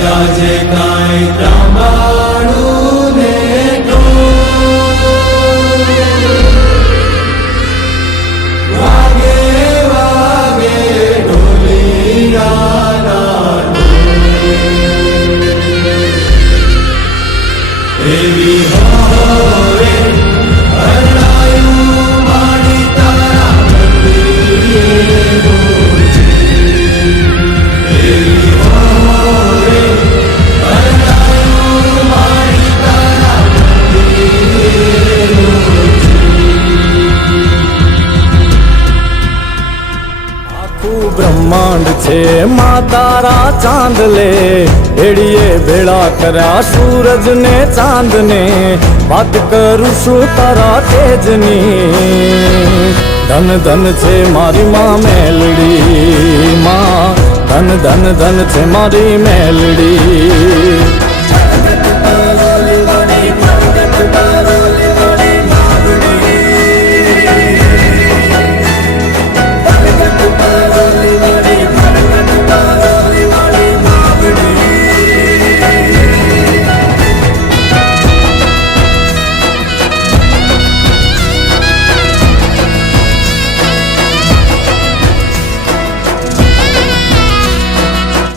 ગાજે કાંઈ ત્રાંબાડું ને ઢોલ, વાગે વાગે ઢોલિયાના ઢોલ, એવી હોય હરણાયું માડી તારા મંદિરે રોજી, એવી હોય હરણાયું માડી તારા મંદિરે રોજી। આખું બ્રહ્માંડ છે મા તારા ચાંદલે, એડીએ ભેળા કર્યા સૂરજ ને ચાંદ ને, વાત કરું છું તારા તેજની। ધન ધન છે મારી માં મેલડી, માં ધન ધન ધન છે મારી મેલડી।